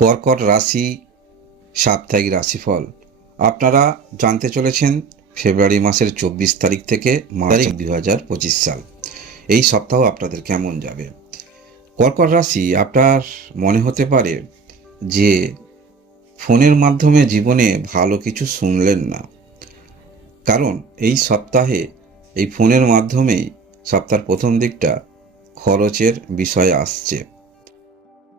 কর্কট রাশি সাপ্তাহিক রাশিফল আপনারা জানতে চলেছেন ফেব্রুয়ারি মাসের 24 তারিখ থেকে মার্চ 2025 সাল। এই সপ্তাহ আপনাদের কেমন যাবে? কর্কট রাশি, আপনার মনে হতে পারে যে ফোনের মাধ্যমে জীবনে ভালো কিছু শুনলেন না, কারণ এই সপ্তাহে এই ফোনের মাধ্যমেই সপ্তাহের প্রথম দিকটা খরচের বিষয় আসছে।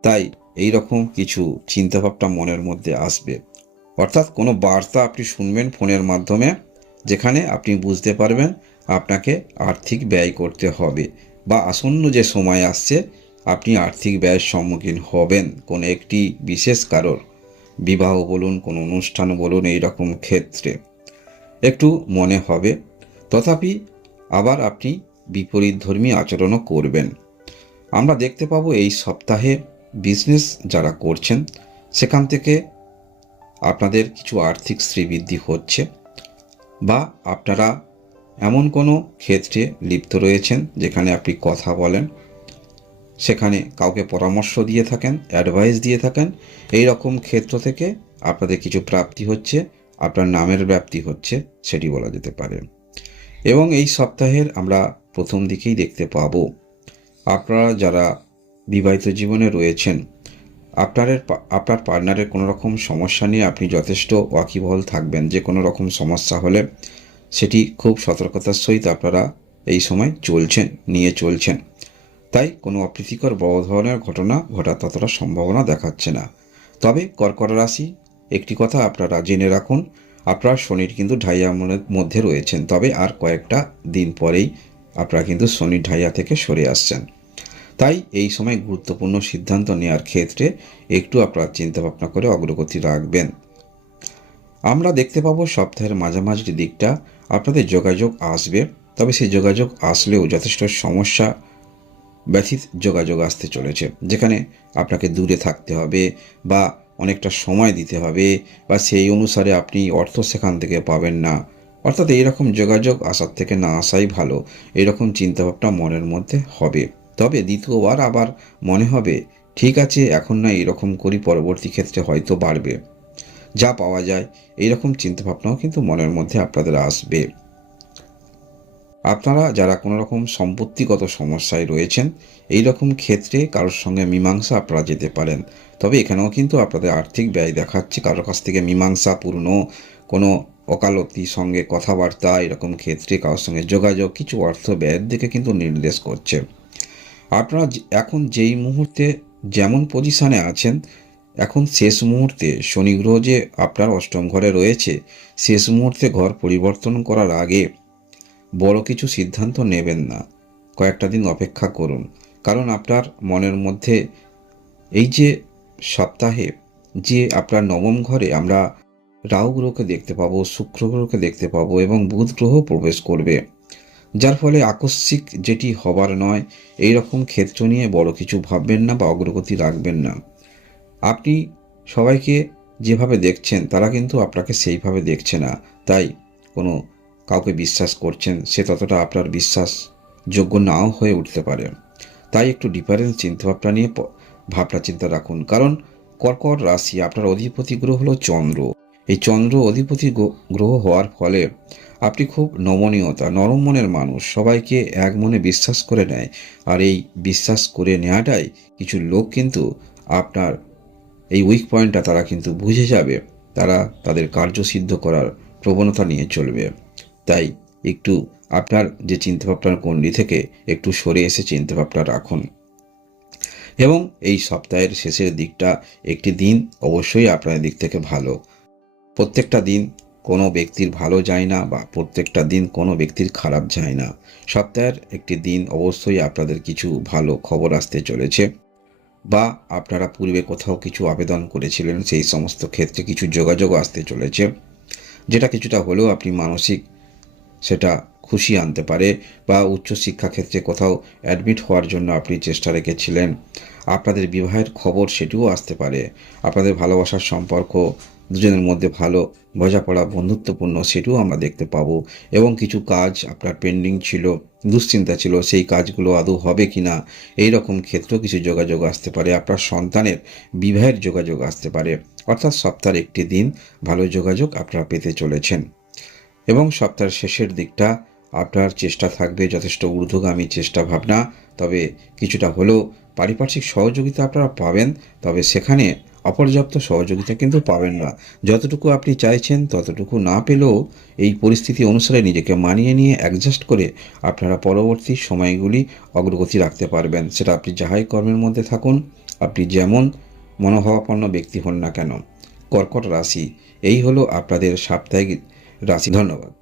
তাই এই রকম কিছু চিন্তাভাবনা মনের মধ্যে আসবে, অর্থাৎ কোনো বার্তা আপনি শুনবেন ফোনের মাধ্যমে, যেখানে আপনি বুঝতে পারবেন আপনাকে আর্থিক ব্যয় করতে হবে, বা আসন্ন যে সময় আসছে আপনি আর্থিক ব্যয়ের সম্মুখীন হবেন কোনো একটি বিশেষ কারোর বিবাহ বলুন, কোনো অনুষ্ঠান বলুন, এই রকম ক্ষেত্রে একটু মনে হবে। তথাপি আবার আপনি বিপরীতধর্মী আচরণও করবেন। আমরা দেখতে পাবো এই সপ্তাহে বিজনেস যারা করছেন সেখান থেকে আপনাদের কিছু আর্থিক শ্রীবৃদ্ধি হচ্ছে, বা আপনারা এমন কোনো ক্ষেত্রে লিপ্ত রয়েছেন যেখানে আপনি কথা বলেন, সেখানে কাউকে পরামর্শ দিয়ে থাকেন, অ্যাডভাইস দিয়ে থাকেন, এই রকম ক্ষেত্র থেকে আপনাদের কিছু প্রাপ্তি হচ্ছে, আপনার নামের ব্যাপ্তি হচ্ছে, সেটি বলা যেতে পারে। এবং এই সপ্তাহের আমরা প্রথম দিকেই দেখতে পাবো আপনারা যারা বিবাহিত জীবনে রয়েছেন, আপনার পার্টনারের কোনো রকম সমস্যা নিয়ে আপনি যথেষ্ট ওয়াকিবহাল থাকবেন। যে কোনো রকম সমস্যা হলে সেটি খুব সতর্কতার সহিত আপনারা এই সময় নিয়ে চলছেন। তাই কোনো অপ্রীতিকর বড় ধরনের ঘটনা ঘটার ততটা সম্ভাবনা দেখাচ্ছে না। তবে কর্কট রাশি, একটি কথা আপনারা জেনে রাখুন, আপনার শনির কিন্তু ঢাইয়ার মধ্যে রয়েছেন, তবে আর কয়েকটা দিন পরেই আপনারা কিন্তু শনির ঢাইয়া থেকে সরে আসছেন। তাই এই সময় গুরুত্বপূর্ণ সিদ্ধান্ত নেওয়ার ক্ষেত্রে একটু আপনারা চিন্তাভাবনা করে অগ্রগতি রাখবেন। আমরা দেখতে পাবো সপ্তাহের মাঝামাঝি দিকটা আপনাদের যোগাযোগ আসবে, তবে সেই যোগাযোগ আসলেও যথেষ্ট সমস্যা ব্যথিত যোগাযোগ আসতে চলেছে, যেখানে আপনাকে দূরে থাকতে হবে বা অনেকটা সময় দিতে হবে, বা সেই অনুসারে আপনি অর্থ সেখান থেকে পাবেন না। অর্থাৎ এইরকম যোগাযোগ আসার থেকে না আসাই ভালো, এরকম চিন্তাভাবনা মনের মধ্যে হবে। তবে দ্বিতীয়বার আবার মনে হবে ঠিক আছে, এখন না এরকম করি, পরবর্তী ক্ষেত্রে হয়তো বাড়বে, যা পাওয়া যায়, এইরকম চিন্তাভাবনাও কিন্তু মনের মধ্যে আপনাদের আসবে। আপনারা যারা কোনো রকম সম্পত্তিগত সমস্যায় রয়েছেন, এই রকম ক্ষেত্রে কারোর সঙ্গে মীমাংসা আপনারা যেতে পারেন। তবে এখানেও কিন্তু আপনাদের আর্থিক ব্যয় দেখাচ্ছে, কারোর কাছ থেকে মীমাংসা পূর্ণ কোনো ওকালতি সঙ্গে কথাবার্তা, এরকম ক্ষেত্রে কারোর সঙ্গে যোগাযোগ কিছু অর্থ ব্যয়ের দিকে কিন্তু নির্দেশ করছে। আপনারা এখন যেই মুহূর্তে যেমন পজিশানে আছেন, এখন শেষ মুহূর্তে শনি গ্রহ যে আপনার অষ্টম ঘরে রয়েছে, শেষ মুহূর্তে ঘর পরিবর্তন করার আগে বড় কিছু সিদ্ধান্ত নেবেন না, কয়েকটা দিন অপেক্ষা করুন। কারণ আপনার মনের মধ্যে এই যে সপ্তাহে যে আপনার নবম ঘরে আমরা রাহু গ্রহকে দেখতে পাবো, শুক্র গ্রহকে দেখতে পাবো এবং বুধ গ্রহ প্রবেশ করবে, যার ফলে আকস্মিক যেটি হবার নয় এই রকম ক্ষেত্র নিয়ে বড় কিছু ভাববেন না বা অগ্রগতি রাখবেন না। আপনি সবাইকে যেভাবে দেখছেন তারা কিন্তু আপনাকে সেইভাবে দেখছে না, তাই কোনো কাউকে বিশ্বাস করছেন সে ততটা আপনার বিশ্বাসযোগ্য নাও হয়ে উঠতে পারে। তাই একটু ডিফারেন্স চিন্তাভাবনা নিয়ে ভাবনা চিন্তা রাখুন। কারণ কর্কট রাশি, আপনার অধিপতি গ্রহ হলো চন্দ্র। এই চন্দ্র অধিপতি গ্রহ হওয়ার ফলে আপনি খুব নমনীয়তা, নরম মনের মানুষ, সবাইকে এক মনে বিশ্বাস করে নেয়। আর এই বিশ্বাস করে নেওয়াটাই কিছু লোক কিন্তু আপনার এই উইক পয়েন্টটা তারা কিন্তু বুঝে যাবে, তারা তাদের কার্যসিদ্ধ করার প্রবণতা নিয়ে চলবে। তাই একটু আপনার যে চিন্তাভাবনার গণ্ডি থেকে একটু সরে এসে চিন্তাভাবনা রাখুন। এবং এই সপ্তাহের শেষের দিকটা একটি দিন অবশ্যই আপনার দিক থেকে ভালো। প্রত্যেকটা দিন কোনো ব্যক্তির ভালো যায় না, বা প্রত্যেকটা দিন কোনো ব্যক্তির খারাপ যায় না। সপ্তাহের একটি দিন অবশ্যই আপনাদের কিছু ভালো খবর আসতে চলেছে, বা আপনারা পূর্বে কোথাও কিছু আবেদন করেছিলেন সেই সমস্ত ক্ষেত্রে কিছু যোগাযোগ আসতে চলেছে, যেটা কিছুটা হলেও আপনি মানসিক সেটা খুশি আনতে পারে। বা উচ্চশিক্ষা ক্ষেত্রে কোথাও অ্যাডমিট হওয়ার জন্য আপনি চেষ্টা রেখেছিলেন, আপনাদের বিবাহের খবর সেটিও আসতে পারে। আপনাদের ভালোবাসার সম্পর্ক দুজনের মধ্যে ভালো বোঝাপড়া বন্ধুত্বপূর্ণ সেটিও আমরা দেখতে পাবো। এবং কিছু কাজ আপনার পেন্ডিং ছিল, দুশ্চিন্তা ছিল, সেই কাজগুলো আদৌ হবে কি না এই রকম ক্ষেত্রেও কিছু যোগাযোগ আসতে পারে। আপনার সন্তানের বিবাহের যোগাযোগ আসতে পারে। অর্থাৎ সপ্তাহের একটি দিন ভালো যোগাযোগ আপনারা পেতে চলেছেন। এবং সপ্তাহের শেষের দিকটা আপনার চেষ্টা থাকবে যথেষ্ট ঊর্ধ্বগামী চেষ্টা ভাবনা, তবে কিছুটা হলেও পারিপার্শ্বিক সহযোগিতা আপনারা পাবেন, তবে সেখানে অপর্যাপ্ত সহযোগিতা কিন্তু পাবেন না। যতটুকু আপনি চাইছেন ততটুকু না পেলেও এই পরিস্থিতি অনুসারে নিজেকে মানিয়ে নিয়ে অ্যাডজাস্ট করে আপনারা পরবর্তী সময়গুলি অগ্রগতি রাখতে পারবেন। সেটা আপনি যাহাই কর্মের মধ্যে থাকুন, আপনি যেমন মনোভাবাপন্ন ব্যক্তি হন না কেন। কর্কট রাশি, এই হলো আপনাদের সাপ্তাহিক রাশি। ধন্যবাদ।